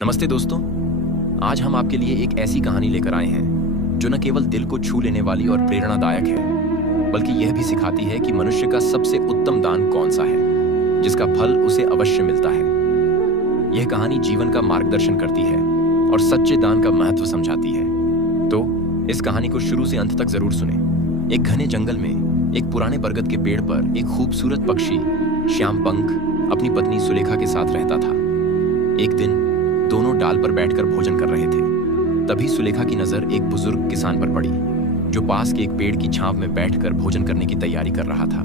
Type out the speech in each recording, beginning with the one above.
नमस्ते दोस्तों। आज हम आपके लिए एक ऐसी कहानी लेकर आए हैं जो न केवल दिल को छू लेने वाली और प्रेरणादायक है, बल्कि यह भी सिखाती है कि मनुष्य का सबसे उत्तम दान कौन सा है, जिसका फल उसे अवश्य मिलता है। यह कहानी जीवन का मार्गदर्शन करती है और सच्चे दान का महत्व समझाती है। तो इस कहानी को शुरू से अंत तक जरूर सुने। एक घने जंगल में एक पुराने बरगद के पेड़ पर एक खूबसूरत पक्षी श्याम पंख अपनी पत्नी सुलेखा के साथ रहता था। एक दिन दोनों डाल पर बैठकर भोजन कर रहे थे। तभी सुलेखा की नजर एक बुजुर्ग किसान पर पड़ी जो पास के एक पेड़ की छांव में बैठकर भोजन करने की तैयारी कर रहा था।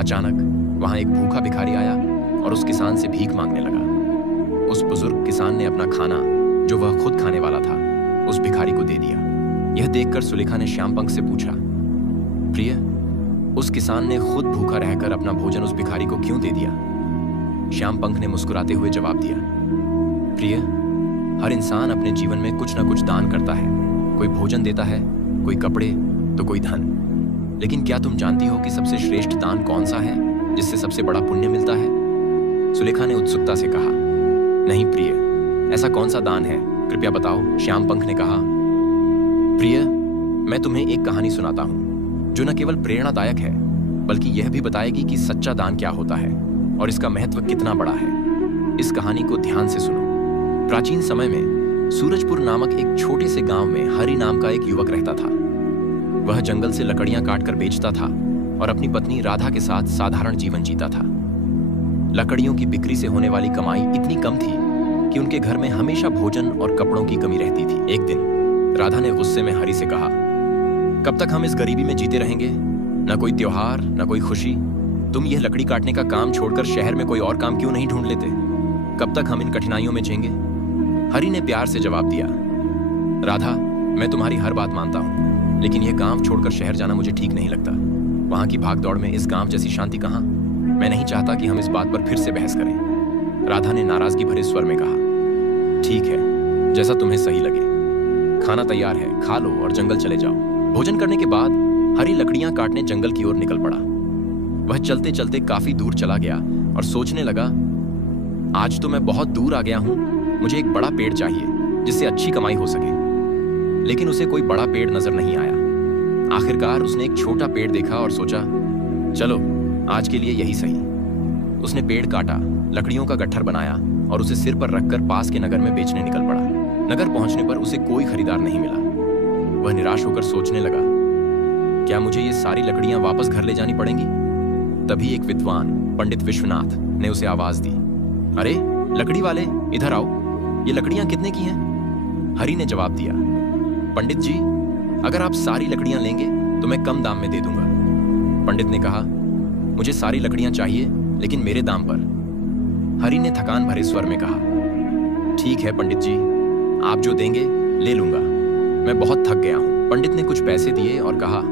अचानक वहां एक भूखा भिखारी आया और उस किसान से भीख मांगने लगा। उस बुजुर्ग किसान ने अपना खाना जो वह खुद खाने वाला था उस भिखारी को दे दिया। यह देखकर सुलेखा ने श्यामपंख से पूछा, प्रिय, उस किसान ने खुद भूखा रहकर अपना भोजन उस भिखारी को क्यों दे दिया? श्यामपंख ने मुस्कुराते हुए जवाब दिया, प्रिय, हर इंसान अपने जीवन में कुछ न कुछ दान करता है। कोई भोजन देता है, कोई कपड़े, तो कोई धन। लेकिन क्या तुम जानती हो कि सबसे श्रेष्ठ दान कौन सा है जिससे सबसे बड़ा पुण्य मिलता है? सुलेखा ने उत्सुकता से कहा, नहीं प्रिय, ऐसा कौन सा दान है, कृपया बताओ। श्यामपंख ने कहा, प्रिय, मैं तुम्हें एक कहानी सुनाता हूं जो न केवल प्रेरणादायक है बल्कि यह भी बताएगी कि सच्चा दान क्या होता है और इसका महत्व कितना बड़ा है। इस कहानी को ध्यान से सुनो। प्राचीन समय में सूरजपुर नामक एक छोटे से गांव में हरि नाम का एक युवक रहता था। वह जंगल से लकड़ियां काटकर बेचता था और अपनी पत्नी राधा के साथ साधारण जीवन जीता था। लकड़ियों की बिक्री से होने वाली कमाई इतनी कम थी कि उनके घर में हमेशा भोजन और कपड़ों की कमी रहती थी। एक दिन राधा ने गुस्से में हरि से कहा, कब तक हम इस गरीबी में जीते रहेंगे? न कोई त्योहार, न कोई खुशी। तुम यह लकड़ी काटने का काम छोड़कर शहर में कोई और काम क्यों नहीं ढूंढ लेते? कब तक हम इन कठिनाइयों में झेंगे? हरि ने प्यार से जवाब दिया, राधा, मैं तुम्हारी हर बात मानता हूं, लेकिन यह गांव छोड़कर शहर जाना मुझे ठीक नहीं लगता। वहां की भागदौड़ में इस गांव जैसी शांति कहां? मैं नहीं चाहता कि हम इस बात पर फिर से बहस करें। राधा ने नाराजगी भरे स्वर में कहा, ठीक है, जैसा तुम्हें सही लगे। खाना तैयार है, खा लो और जंगल चले जाओ। भोजन करने के बाद हरि लकड़ियां काटने जंगल की ओर निकल पड़ा। वह चलते चलते काफी दूर चला गया और सोचने लगा, आज तो मैं बहुत दूर आ गया हूं, मुझे एक बड़ा पेड़ चाहिए जिससे अच्छी कमाई हो सके। लेकिन उसे कोई बड़ा पेड़ नजर नहीं आया। आखिरकार उसने एक छोटा पेड़ देखा और सोचा, चलो आज के लिए यही सही। उसने पेड़ काटा, लकड़ियों का गट्ठर बनाया और उसे सिर पर रखकर पास के नगर में बेचने निकल पड़ा। नगर पहुंचने पर उसे कोई खरीदार नहीं मिला। वह निराश होकर सोचने लगा, क्या मुझे ये सारी लकड़ियां वापस घर ले जानी पड़ेंगी? तभी एक विद्वान पंडित विश्वनाथ ने उसे आवाज दी, अरे लकड़ी वाले, इधर आओ, ये लकड़ियां कितने की हैं? हरि ने जवाब दिया, पंडित जी, अगर आप सारी लकड़ियां लेंगे तो मैं कम दाम में दे दूंगा। पंडित ने कहा, मुझे सारी लकड़ियां चाहिए लेकिन मेरे दाम पर। हरि ने थकान भरे स्वर में कहा, ठीक है पंडित जी, आप जो देंगे ले लूंगा, मैं बहुत थक गया हूं। पंडित ने कुछ पैसे दिए और कहा,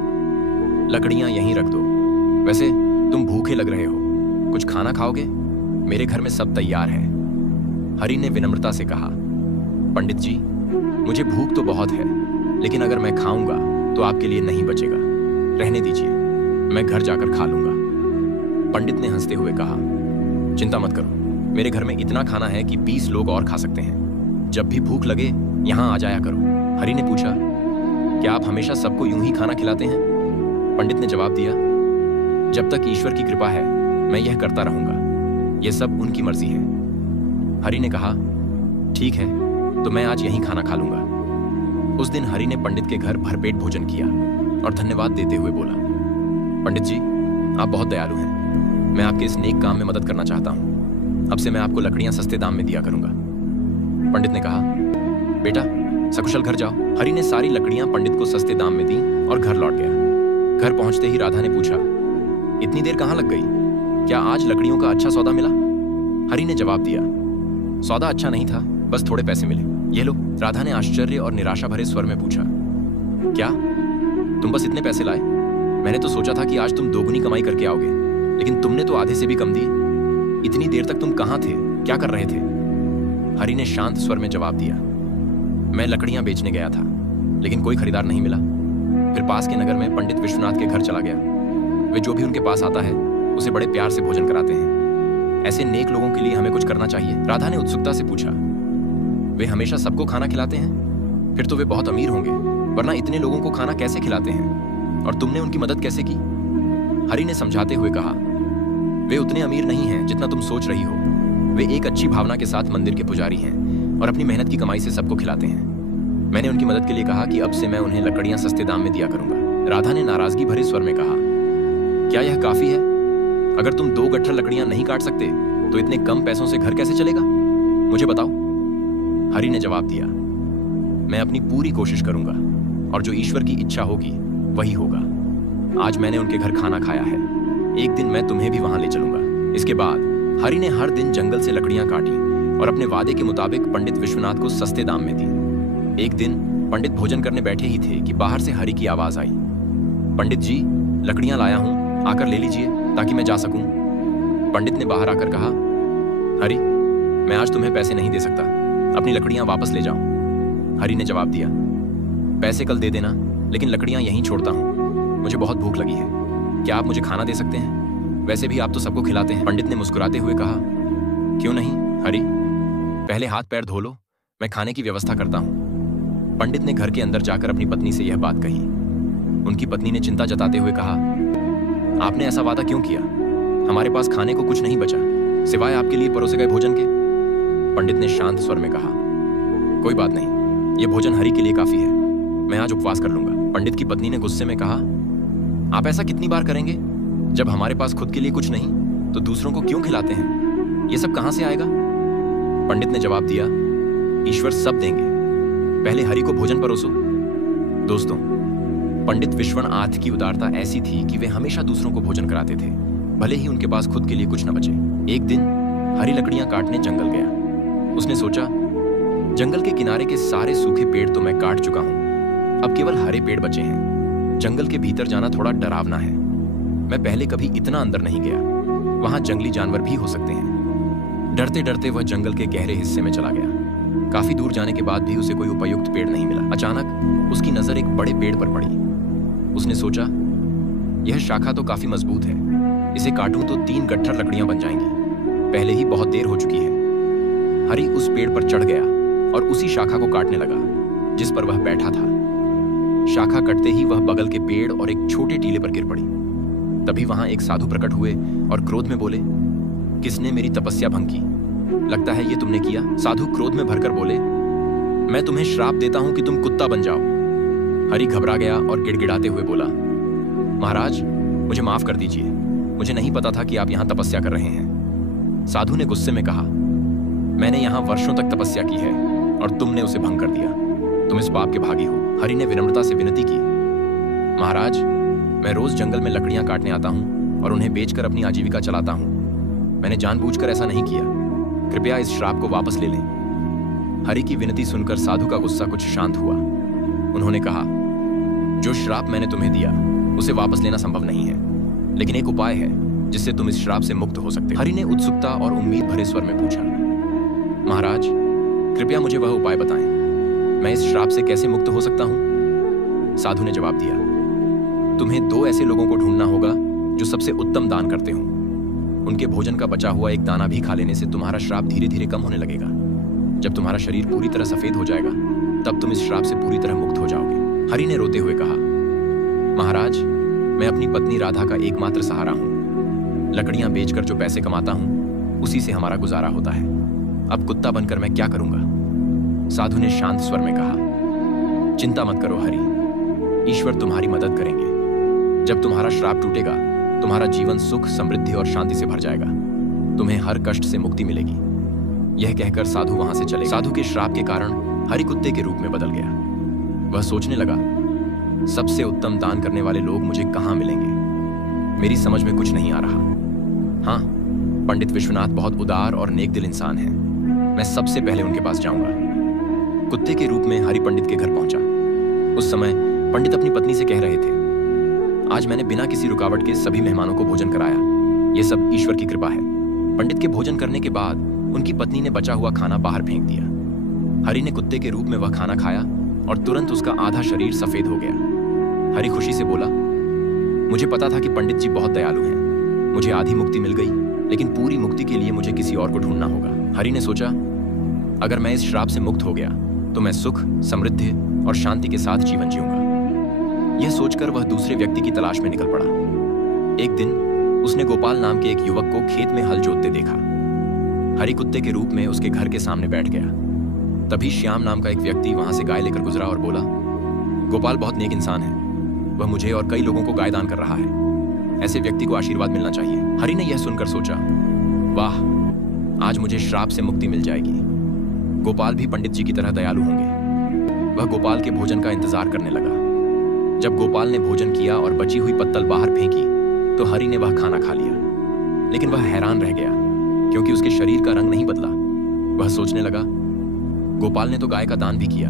लकड़ियां यहीं रख दो। वैसे तुम भूखे लग रहे हो, कुछ खाना खाओगे? मेरे घर में सब तैयार है। हरि ने विनम्रता से कहा, पंडित जी, मुझे भूख तो बहुत है, लेकिन अगर मैं खाऊंगा तो आपके लिए नहीं बचेगा। रहने दीजिए, मैं घर जाकर खा लूंगा। पंडित ने हंसते हुए कहा, चिंता मत करो, मेरे घर में इतना खाना है कि 20 लोग और खा सकते हैं। जब भी भूख लगे यहां आ जाया करो। हरि ने पूछा, क्या आप हमेशा सबको यूं ही खाना खिलाते हैं? पंडित ने जवाब दिया, जब तक ईश्वर की कृपा है मैं यह करता रहूंगा, यह सब उनकी मर्जी है। हरि ने कहा, ठीक है, तो मैं आज यहीं खाना खा लूंगा। उस दिन हरि ने पंडित के घर भरपेट भोजन किया और धन्यवाद देते हुए बोला, पंडित जी, आप बहुत दयालु हैं, मैं आपके इस नेक काम में मदद करना चाहता हूं। अब से मैं आपको लकड़ियां सस्ते दाम में दिया करूंगा। पंडित ने कहा, बेटा सकुशल घर जाओ। हरि ने सारी लकड़ियां पंडित को सस्ते दाम में दी और घर लौट गया। घर पहुंचते ही राधा ने पूछा, इतनी देर कहां लग गई? क्या आज लकड़ियों का अच्छा सौदा मिला? हरि ने जवाब दिया, सौदा अच्छा नहीं था, बस थोड़े पैसे मिले, ये लो। राधा ने आश्चर्य और निराशा भरे स्वर में पूछा, क्या तुम बस इतने पैसे लाए? मैंने तो सोचा था कि आज तुम दोगुनी कमाई करके आओगे, लेकिन तुमने तो आधे से भी कम दिए। इतनी देर तक तुम कहां थे, क्या कर रहे थे? हरि ने शांत स्वर में जवाब दिया, मैं लकड़ियां बेचने गया था, लेकिन कोई खरीदार नहीं मिला। फिर पास के नगर में पंडित विश्वनाथ के घर चला गया। वे जो भी उनके पास आता है उसे बड़े प्यार से भोजन कराते हैं। ऐसे नेक लोगों के लिए हमें कुछ करना चाहिए। राधा ने उत्सुकता से पूछा, वे हमेशा सबको खाना खिलाते हैं? फिर तो वे बहुत अमीर होंगे, वरना इतने लोगों को खाना कैसे खिलाते हैं? और तुमने उनकी मदद कैसे की? हरि ने समझाते हुए कहा, वे उतने अमीर नहीं हैं जितना तुम सोच रही हो। वे एक अच्छी भावना के साथ मंदिर के पुजारी हैं और अपनी मेहनत की कमाई से सबको खिलाते हैं। मैंने उनकी मदद के लिए कहा कि अब से मैं उन्हें लकड़ियां सस्ते दाम में दिया करूंगा। राधा ने नाराजगी भरे स्वर में कहा, क्या यह काफी है? अगर तुम 2 गट्ठर लकड़ियां नहीं काट सकते तो इतने कम पैसों से घर कैसे चलेगा? मुझे बताओ। हरि ने जवाब दिया, मैं अपनी पूरी कोशिश करूंगा और जो ईश्वर की इच्छा होगी वही होगा। आज मैंने उनके घर खाना खाया है, एक दिन मैं तुम्हें भी वहां ले चलूंगा। इसके बाद हरि ने हर दिन जंगल से लकड़ियां काटी और अपने वादे के मुताबिक पंडित विश्वनाथ को सस्ते दाम में दी। एक दिन पंडित भोजन करने बैठे ही थे कि बाहर से हरि की आवाज आई, पंडित जी, लकड़ियां लाया हूं, आकर ले लीजिए ताकि मैं जा सकूं। पंडित ने बाहर आकर कहा, हरि, मैं आज तुम्हें पैसे नहीं दे सकता, अपनी लकड़ियां वापस ले जाओ। हरि ने जवाब दिया, पैसे कल दे देना, लेकिन लकड़ियां यहीं छोड़ता हूं, मुझे बहुत भूख लगी है। क्या आप मुझे खाना दे सकते हैं? वैसे भी आप तो सबको खिलाते हैं। पंडित ने मुस्कुराते हुए कहा, क्यों नहीं हरि, पहले हाथ पैर धो लो, मैं खाने की व्यवस्था करता हूं। पंडित ने घर के अंदर जाकर अपनी पत्नी से यह बात कही। उनकी पत्नी ने चिंता जताते हुए कहा, आपने ऐसा वादा क्यों किया? हमारे पास खाने को कुछ नहीं बचा सिवाय आपके लिए परोसे गए भोजन के। पंडित ने शांत स्वर में कहा, कोई बात नहीं, यह भोजन हरि के लिए काफी है, मैं आज उपवास कर लूंगा। पंडित की पत्नी ने गुस्से में कहा, आप ऐसा कितनी बार करेंगे? जब हमारे पास खुद के लिए कुछ नहीं तो दूसरों को क्यों खिलाते हैं? ये सब कहां से आएगा? पंडित ने जवाब दिया, ईश्वर सब देंगे, पहले हरि को भोजन परोसो। दोस्तों, पंडित विश्वनाथ की उदारता ऐसी थी कि वे हमेशा दूसरों को भोजन कराते थे, भले ही उनके पास खुद के लिए कुछ न बचे। एक दिन हरि लकड़ियां काटने जंगल गया। उसने सोचा, जंगल के किनारे के सारे सूखे पेड़ तो मैं काट चुका हूं, अब केवल हरे पेड़ बचे हैं। जंगल के भीतर जाना थोड़ा डरावना है, मैं पहले कभी इतना अंदर नहीं गया, वहां जंगली जानवर भी हो सकते हैं। डरते डरते वह जंगल के गहरे हिस्से में चला गया। काफी दूर जाने के बाद भी उसे कोई उपयुक्त पेड़ नहीं मिला। अचानक उसकी नजर एक बड़े पेड़ पर पड़ी। उसने सोचा, यह शाखा तो काफी मजबूत है, इसे काटूं तो 3 गट्ठर लकड़ियां बन जाएंगी, पहले ही बहुत देर हो चुकी है। हरि उस पेड़ पर चढ़ गया और उसी शाखा को काटने लगा जिस पर वह बैठा था। शाखा कटते ही वह बगल के पेड़ और एक छोटे टीले पर गिर पड़ी। तभी वहां एक साधु प्रकट हुए और क्रोध में बोले, किसने मेरी तपस्या भंग की? लगता है ये तुमने किया। साधु क्रोध में भरकर बोले, मैं तुम्हें श्राप देता हूं कि तुम कुत्ता बन जाओ। हरि घबरा गया और गिड़गिड़ाते हुए बोला, महाराज, मुझे माफ कर दीजिए, मुझे नहीं पता था कि आप यहां तपस्या कर रहे हैं। साधु ने गुस्से में कहा, मैंने यहां वर्षों तक तपस्या की है और तुमने उसे भंग कर दिया, तुम इस पाप के भागी हो। हरि ने विनम्रता से विनती की, महाराज, मैं रोज जंगल में लकड़ियां काटने आता हूं और उन्हें बेचकर अपनी आजीविका चलाता हूं, मैंने जानबूझकर ऐसा नहीं किया, कृपया इस श्राप को वापस ले लें। हरि की विनती सुनकर साधु का गुस्सा कुछ शांत हुआ। उन्होंने कहा, जो श्राप मैंने तुम्हें दिया उसे वापस लेना संभव नहीं है, लेकिन एक उपाय है जिससे तुम इस श्राप से मुक्त हो सकते हो। हरि ने उत्सुकता और उम्मीद भरे स्वर में पूछा, महाराज, कृपया मुझे वह उपाय बताएं, मैं इस श्राप से कैसे मुक्त हो सकता हूं? साधु ने जवाब दिया, तुम्हें 2 ऐसे लोगों को ढूंढना होगा जो सबसे उत्तम दान करते हो। उनके भोजन का बचा हुआ एक दाना भी खा लेने से तुम्हारा श्राप धीरे धीरे कम होने लगेगा। जब तुम्हारा शरीर पूरी तरह सफेद हो जाएगा तब तुम इस श्राप से पूरी तरह मुक्त हो जाओगे। हरि ने रोते हुए कहा, महाराज, मैं अपनी पत्नी राधा का एकमात्र सहारा हूं, लकड़ियां बेचकर जो पैसे कमाता हूं उसी से हमारा गुजारा होता है, अब कुत्ता बनकर मैं क्या करूंगा? साधु ने शांत स्वर में कहा, चिंता मत करो हरि, ईश्वर तुम्हारी मदद करेंगे। जब तुम्हारा श्राप टूटेगा तुम्हारा जीवन सुख, समृद्धि और शांति से भर जाएगा, तुम्हें हर कष्ट से मुक्ति मिलेगी। यह कहकर साधु वहां से चले। साधु के श्राप के कारण हरि कुत्ते के रूप में बदल गया। वह सोचने लगा, सबसे उत्तम दान करने वाले लोग मुझे कहां मिलेंगे? मेरी समझ में कुछ नहीं आ रहा। हाँ, पंडित विश्वनाथ बहुत उदार और नेक दिल इंसान हैं, मैं सबसे पहले उनके पास जाऊंगा। कुत्ते के रूप में हरि पंडित के घर पहुंचा। उस समय पंडित अपनी पत्नी से कह रहे थे, आज मैंने बिना किसी रुकावट के सभी मेहमानों को भोजन कराया, यह सब ईश्वर की कृपा है। पंडित के भोजन करने के बाद उनकी पत्नी ने बचा हुआ खाना बाहर फेंक दिया। हरि ने कुत्ते के रूप में वह खाना खाया और तुरंत उसका आधा शरीर सफेद हो गया। हरि खुशी से बोला, मुझे पता था कि पंडित जी बहुत दयालु हैं, मुझे आधी मुक्ति मिल गई, लेकिन पूरी मुक्ति के लिए मुझे किसी और को ढूंढना होगा। हरि ने सोचा, अगर मैं इस श्राप से मुक्त हो गया तो मैं सुख, समृद्धि और शांति के साथ जीवन जीऊंगा। यह सोचकर वह दूसरे व्यक्ति की तलाश में निकल पड़ा। एक दिन उसने गोपाल नाम के एक युवक को खेत में हल जोतते देखा। हरी कुत्ते के रूप में उसके घर के सामने बैठ गया। तभी श्याम नाम का एक व्यक्ति वहां से गाय लेकर गुजरा और बोला, गोपाल बहुत नेक इंसान है, वह मुझे और कई लोगों को गाय दान कर रहा है। ऐसे व्यक्ति को आशीर्वाद मिलना चाहिए। हरि ने यह सुनकर सोचा, वाह, आज मुझे श्राप से मुक्ति मिल जाएगी। गोपाल भी पंडित जी की तरह दयालु होंगे। वह गोपाल के भोजन का इंतजार करने लगा। जब गोपाल ने भोजन किया और बची हुई पत्तल बाहर फेंकी तो हरि ने वह खाना खा लिया। लेकिन वह हैरान रह गया क्योंकि उसके शरीर का रंग नहीं बदला। वह सोचने लगा, गोपाल ने तो गाय का दान भी किया,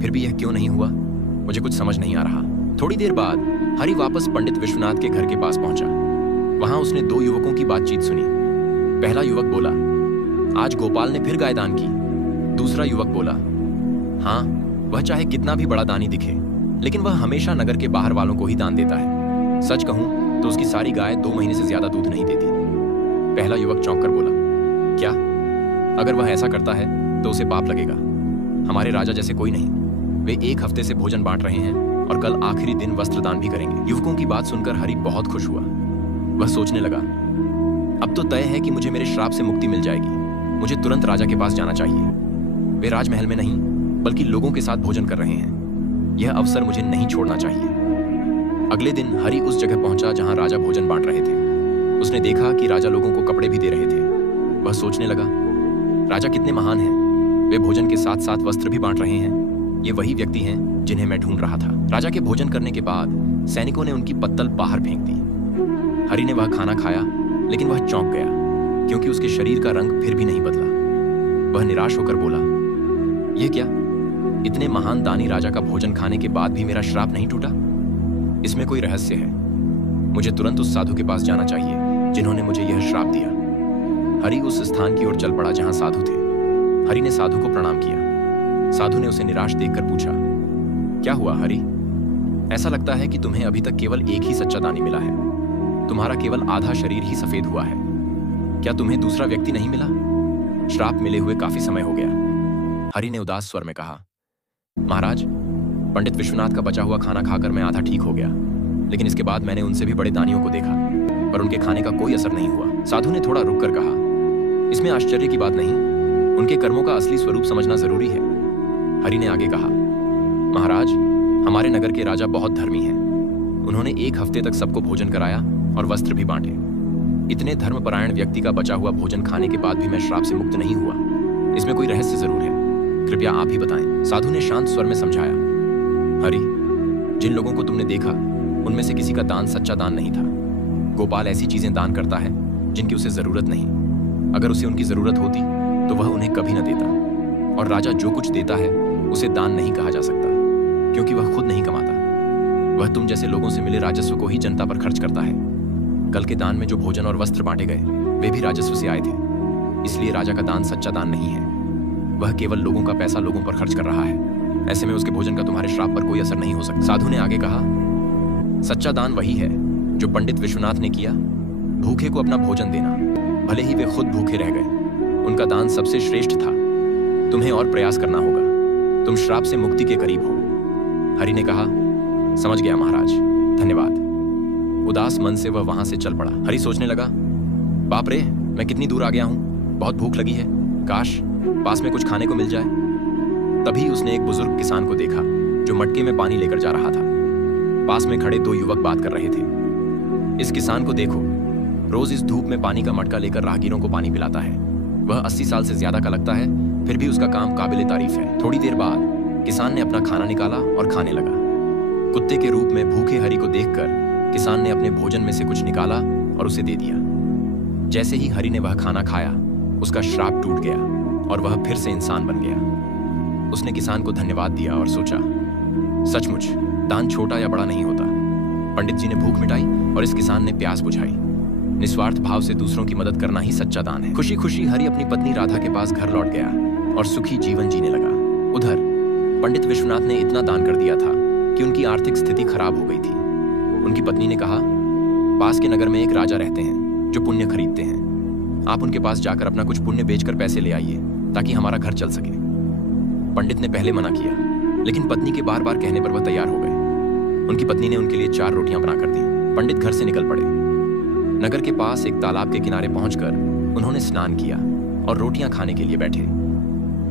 फिर भी यह क्यों नहीं हुआ? मुझे कुछ समझ नहीं आ रहा। थोड़ी देर बाद हरि वापस पंडित विश्वनाथ के घर के पास पहुंचा। वहां उसने दो युवकों की बातचीत सुनी। पहला युवक बोला, आज गोपाल ने फिर गाय दान की। दूसरा युवक बोला, हाँ, वह चाहे कितना भी बड़ा दानी दिखे, लेकिन वह हमेशा नगर के बाहर वालों को ही दान देता है। सच कहूं तो उसकी सारी गाय 2 महीने से ज्यादा दूध नहीं देती। पहला युवक चौंक कर बोला, क्या? अगर वह ऐसा करता है तो उसे पाप लगेगा। हमारे राजा जैसे कोई नहीं। वे 1 हफ्ते से भोजन बांट रहे हैं और कल आखिरी दिन वस्त्र दान भी करेंगे। युवकों की बात सुनकर हरि बहुत खुश हुआ। वह सोचने लगा, अब तो तय है कि मुझे मेरे श्राप से मुक्ति मिल जाएगी। मुझे तुरंत राजा के पास जाना चाहिए। वे राजमहल में नहीं बल्कि लोगों के साथ भोजन कर रहे हैं। यह अवसर मुझे नहीं छोड़ना चाहिए। अगले दिन हरि उस जगह पहुंचा जहां राजा भोजन बांट रहे थे। उसने देखा कि राजा लोगों को कपड़े भी दे रहे थे। वह सोचने लगा, राजा कितने महान हैं। वे भोजन के साथ साथ वस्त्र भी बांट रहे हैं। ये वही व्यक्ति हैं जिन्हें मैं ढूंढ रहा था। राजा के भोजन करने के बाद सैनिकों ने उनकी पत्तल बाहर फेंक दी। हरि ने वह खाना खाया, लेकिन वह चौंक गया क्योंकि उसके शरीर का रंग फिर भी नहीं बदला। वह निराश होकर बोला, यह क्या? इतने महान दानी राजा का भोजन खाने के बाद भी मेरा श्राप नहीं टूटा? इसमें कोई रहस्य है। मुझे तुरंत उस साधु के पास जाना चाहिए जिन्होंने मुझे यह श्राप दिया। हरि उस स्थान की ओर चल पड़ा जहां साधु थे। हरि ने साधु को प्रणाम किया। साधु ने उसे निराश देखकर पूछा, क्या हुआ हरि? ऐसा लगता है कि तुम्हें अभी तक केवल एक ही सच्चा दानी मिला है। तुम्हारा केवल आधा शरीर ही सफेद हुआ है। क्या तुम्हें दूसरा व्यक्ति नहीं मिला? श्राप मिले हुए काफी समय हो गया। हरि ने उदास स्वर में कहा, महाराज, पंडित विश्वनाथ का बचा हुआ खाना खाकर मैं आधा ठीक हो गया, लेकिन इसके बाद मैंने उनसे भी बड़े दानियों को देखा, पर उनके खाने का कोई असर नहीं हुआ। साधु ने थोड़ा रुककर कहा, इसमें आश्चर्य की बात नहीं, उनके कर्मों का असली स्वरूप समझना जरूरी है। हरि ने आगे कहा, महाराज, हमारे नगर के राजा बहुत धर्मी हैं। उन्होंने 1 हफ्ते तक सबको भोजन कराया और वस्त्र भी बांटे। इतने धर्मपरायण व्यक्ति का बचा हुआ भोजन खाने के बाद भी मैं श्राप से मुक्त नहीं हुआ। इसमें कोई रहस्य जरूर है, कृपया आप ही बताएं। साधु ने शांत स्वर में समझाया, हरि, जिन लोगों को तुमने देखा उनमें से किसी का दान सच्चा दान नहीं था। गोपाल ऐसी चीजें दान करता है जिनकी उसे जरूरत नहीं। अगर उसे उनकी जरूरत होती तो वह उन्हें कभी न देता। और राजा जो कुछ देता है उसे दान नहीं कहा जा सकता, क्योंकि वह खुद नहीं कमाता। वह तुम जैसे लोगों से मिले राजस्व को ही जनता पर खर्च करता है। कल के दान में जो भोजन और वस्त्र बांटे गए वे भी राजस्व से आए थे। इसलिए राजा का दान सच्चा दान नहीं है। वह केवल लोगों का पैसा लोगों पर खर्च कर रहा है। ऐसे में उसके भोजन का तुम्हारे श्राप पर कोई असर नहीं हो सकता। साधु ने आगे कहा, सच्चा दान वही है जो पंडित विश्वनाथ ने किया। भूखे को अपना भोजन देना, भले ही वे खुद भूखे रह गए। उनका दान सबसे श्रेष्ठ था। तुम्हें और प्रयास करना होगा। तुम श्राप से मुक्ति के करीब हो। हरि ने कहा, समझ गया महाराज, धन्यवाद। उदास मन से वह वहां से चल पड़ा। हरि सोचने लगा, बाप रे, मैं कितनी दूर आ गया हूं। बहुत भूख लगी है, काश पास में कुछ खाने को मिल जाए। तभी उसने एक बुजुर्ग किसान को देखा जो मटके में पानी लेकर जा रहा था। पास में खड़े 2 युवक बात कर रहे थे। इस किसान को देखो, रोज इस धूप में पानी का मटका लेकर राहगीरों को पानी पिलाता है। वह 80 साल से ज्यादा का लगता है, फिर भी उसका काम काबिले तारीफ है। थोड़ी देर बाद किसान ने अपना खाना निकाला और खाने लगा। कुत्ते के रूप में भूखे हरि को देखकर किसान ने अपने भोजन में से कुछ निकाला और उसे दे दिया। जैसे ही हरि ने वह खाना खाया, उसका श्राप टूट गया और वह फिर से इंसान बन गया। उसने किसान को धन्यवाद दिया और सोचा, सचमुच दान छोटा या बड़ा नहीं होता। पंडित जी ने भूख मिटाई और इस किसान ने प्यास बुझाई। निस्वार्थ भाव से दूसरों की मदद करना ही सच्चा दान है। खुशी खुशी हरि अपनी पत्नी राधा के पास घर लौट गया और सुखी जीवन जीने लगा। उधर पंडित विश्वनाथ ने इतना दान कर दिया था कि उनकी आर्थिक स्थिति खराब हो गई थी। उनकी पत्नी ने कहा, पास के नगर में एक राजा रहते हैं जो पुण्य खरीदते हैं। आप उनके पास जाकर अपना कुछ पुण्य बेचकर पैसे ले आइए। ताकि हमारा घर चल सके। पंडित ने पहले मना किया, लेकिन पत्नी के बार बार कहने पर वह तैयार हो गए। उनकी पत्नी ने उनके लिए 4 रोटियां बनाकर दी। पंडित घर से निकल पड़े। नगर के पास एक तालाब के किनारे पहुंचकर उन्होंने स्नान किया और रोटियां खाने के लिए बैठे।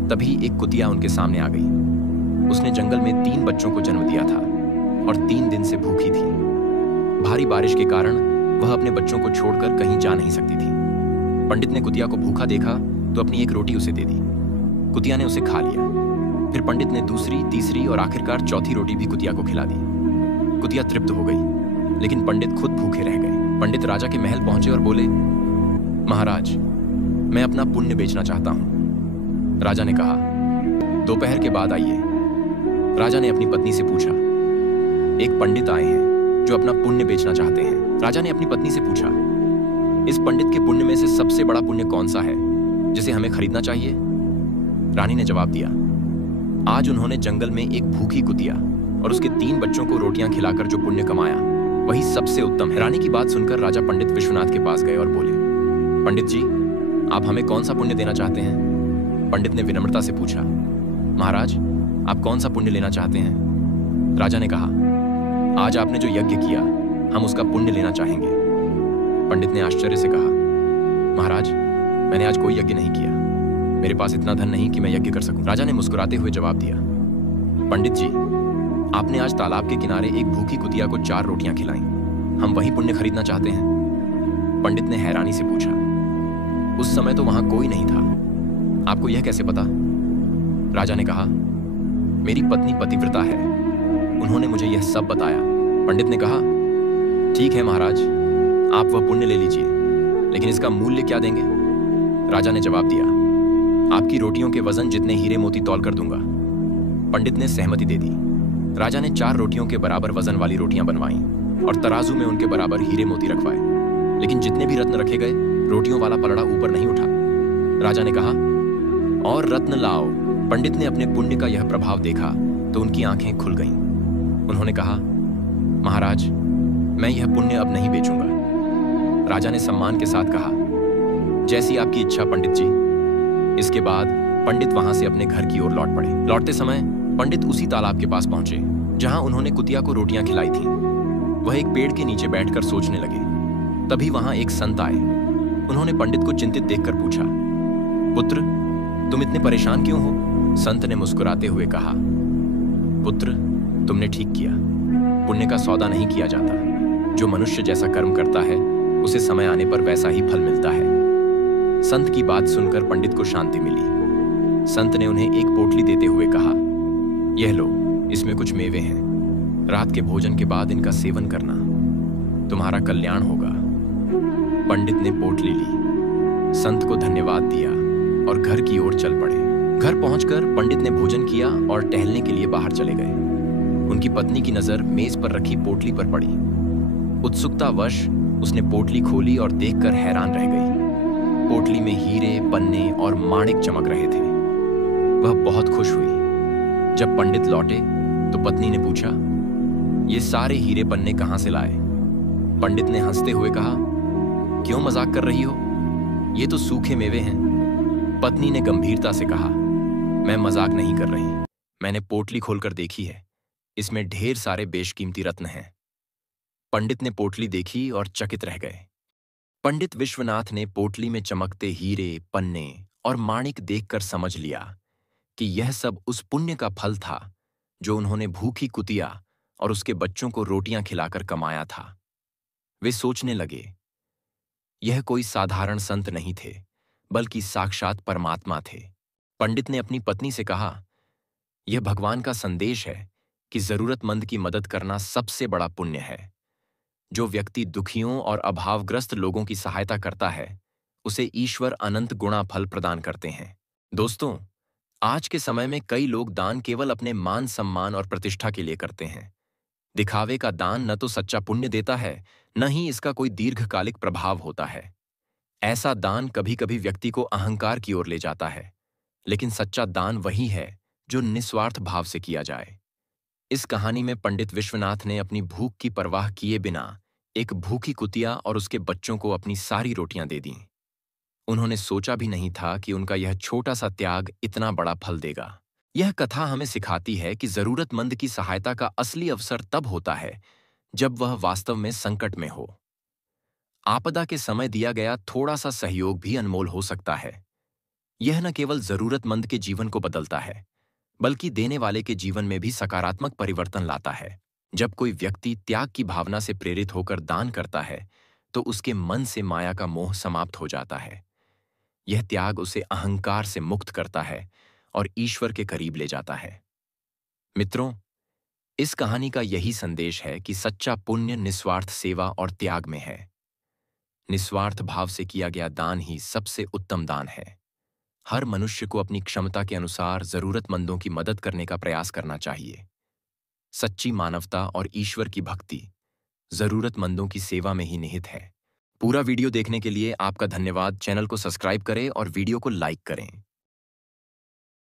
तभी एक कुतिया उनके सामने आ गई। उसने जंगल में 3 बच्चों को जन्म दिया था और 3 दिन से भूखी थी। भारी बारिश के कारण वह अपने बच्चों को छोड़कर कहीं जा नहीं सकती थी। पंडित ने कुतिया को भूखा देखा तो अपनी एक रोटी उसे दे दी। कुतिया ने उसे खा लिया। फिर पंडित ने दूसरी, तीसरी और आखिरकार चौथी रोटी भी कुतिया को खिला दी। कुतिया तृप्त हो गई, लेकिन पंडित खुद भूखे रह गए। पंडित राजा के महल पहुंचे और बोले, महाराज, मैं अपना पुण्य बेचना चाहता हूं। राजा ने कहा, दोपहर के बाद आइए। राजा ने अपनी पत्नी से पूछा, एक पंडित आए हैं जो अपना पुण्य बेचना चाहते हैं। राजा ने अपनी पत्नी से पूछा, इस पंडित के पुण्य में से सबसे बड़ा पुण्य कौन सा है जिसे हमें खरीदना चाहिए? रानी ने जवाब दिया, आज उन्होंने जंगल में एक भूखी कुतिया और उसके 3 बच्चों को रोटियां खिलाकर जो पुण्य कमाया वही सबसे उत्तम है। रानी की बात सुनकर राजा पंडित विश्वनाथ के पास गए और बोले, पंडित जी, आप हमें कौन सा पुण्य देना चाहते हैं? पंडित ने विनम्रता से पूछा, महाराज, आप कौन सा पुण्य लेना चाहते हैं? राजा ने कहा, आज आपने जो यज्ञ किया हम उसका पुण्य लेना चाहेंगे। पंडित ने आश्चर्य से कहा, महाराज, मैंने आज कोई यज्ञ नहीं किया। मेरे पास इतना धन नहीं कि मैं यज्ञ कर सकूं। राजा ने मुस्कुराते हुए जवाब दिया, पंडित जी, आपने आज तालाब के किनारे एक भूखी कुतिया को 4 रोटियां खिलाई। हम वही पुण्य खरीदना चाहते हैं। पंडित ने हैरानी से पूछा, उस समय तो वहां कोई नहीं था, आपको यह कैसे पता? राजा ने कहा, मेरी पत्नी पतिव्रता है, उन्होंने मुझे यह सब बताया। पंडित ने कहा, ठीक है महाराज, आप वह पुण्य ले लीजिए, लेकिन इसका मूल्य क्या देंगे? राजा ने जवाब दिया, आपकी रोटियों के वजन जितने हीरे मोती तौल कर दूंगा। पंडित ने सहमति दे दी। राजा ने 4 रोटियों के बराबर वजन वाली रोटियां बनवाईं और तराजू में उनके बराबर हीरे मोती रखवाए, लेकिन जितने भी रत्न रखे गए, रोटियों वाला पलड़ा ऊपर नहीं उठा। राजा ने कहा, और रत्न लाओ। पंडित ने अपने पुण्य का यह प्रभाव देखा तो उनकी आंखें खुल गईं। उन्होंने कहा, महाराज, मैं यह पुण्य अब नहीं बेचूंगा। राजा ने सम्मान के साथ कहा, जैसी आपकी इच्छा पंडित जी। इसके बाद पंडित वहां से अपने घर की ओर लौट पड़े। लौटते समय पंडित उसी तालाब के पास पहुंचे जहां उन्होंने कुतिया को रोटियां खिलाई थीं। वह एक पेड़ के नीचे बैठकर सोचने लगे। तभी वहां एक संत आए। उन्होंने पंडित को चिंतित देखकर पूछा, पुत्र, तुम इतने परेशान क्यों हो? संत ने मुस्कुराते हुए कहा, पुत्र, तुमने ठीक किया। पुण्य का सौदा नहीं किया जाता। जो मनुष्य जैसा कर्म करता है उसे समय आने पर वैसा ही फल मिलता है। संत की बात सुनकर पंडित को शांति मिली। संत ने उन्हें एक पोटली देते हुए कहा, यह लो, इसमें कुछ मेवे हैं। रात के भोजन के बाद इनका सेवन करना, तुम्हारा कल्याण होगा। पंडित ने पोटली ली, संत को धन्यवाद दिया और घर की ओर चल पड़े। घर पहुंचकर पंडित ने भोजन किया और टहलने के लिए बाहर चले गए। उनकी पत्नी की नजर मेज पर रखी पोटली पर पड़ी। उत्सुकतावश उसने पोटली खोली और देखकर हैरान रह गई। पोटली में हीरे, पन्ने और माणिक चमक रहे थे। वह बहुत खुश हुई। जब पंडित लौटे तो पत्नी ने पूछा, ये सारे हीरे पन्ने कहां से लाए? पंडित ने हंसते हुए कहा, क्यों मजाक कर रही हो? ये तो सूखे मेवे हैं। पत्नी ने गंभीरता से कहा, मैं मजाक नहीं कर रही। मैंने पोटली खोलकर देखी है, इसमें ढेर सारे बेशकीमती रत्न हैं। पंडित ने पोटली देखी और चकित रह गए। पंडित विश्वनाथ ने पोटली में चमकते हीरे, पन्ने और माणिक देखकर समझ लिया कि यह सब उस पुण्य का फल था जो उन्होंने भूखी कुतिया और उसके बच्चों को रोटियां खिलाकर कमाया था। वे सोचने लगे, यह कोई साधारण संत नहीं थे, बल्कि साक्षात परमात्मा थे। पंडित ने अपनी पत्नी से कहा, यह भगवान का संदेश है कि जरूरतमंद की मदद करना सबसे बड़ा पुण्य है। जो व्यक्ति दुखियों और अभावग्रस्त लोगों की सहायता करता है उसे ईश्वर अनंत गुणा फल प्रदान करते हैं। दोस्तों, आज के समय में कई लोग दान केवल अपने मान सम्मान और प्रतिष्ठा के लिए करते हैं। दिखावे का दान न तो सच्चा पुण्य देता है, न ही इसका कोई दीर्घकालिक प्रभाव होता है। ऐसा दान कभी कभी व्यक्ति को अहंकार की ओर ले जाता है, लेकिन सच्चा दान वही है जो निस्वार्थ भाव से किया जाए। इस कहानी में पंडित विश्वनाथ ने अपनी भूख की परवाह किए बिना एक भूखी कुतिया और उसके बच्चों को अपनी सारी रोटियां दे दीं। उन्होंने सोचा भी नहीं था कि उनका यह छोटा सा त्याग इतना बड़ा फल देगा। यह कथा हमें सिखाती है कि जरूरतमंद की सहायता का असली अवसर तब होता है जब वह वास्तव में संकट में हो। आपदा के समय दिया गया थोड़ा सा सहयोग भी अनमोल हो सकता है। यह न केवल जरूरतमंद के जीवन को बदलता है, बल्कि देने वाले के जीवन में भी सकारात्मक परिवर्तन लाता है। जब कोई व्यक्ति त्याग की भावना से प्रेरित होकर दान करता है, तो उसके मन से माया का मोह समाप्त हो जाता है। यह त्याग उसे अहंकार से मुक्त करता है और ईश्वर के करीब ले जाता है। मित्रों, इस कहानी का यही संदेश है कि सच्चा पुण्य निस्वार्थ सेवा और त्याग में है। निस्वार्थ भाव से किया गया दान ही सबसे उत्तम दान है। हर मनुष्य को अपनी क्षमता के अनुसार जरूरतमंदों की मदद करने का प्रयास करना चाहिए। सच्ची मानवता और ईश्वर की भक्ति जरूरतमंदों की सेवा में ही निहित है। पूरा वीडियो देखने के लिए आपका धन्यवाद। चैनल को सब्सक्राइब करें और वीडियो को लाइक करें।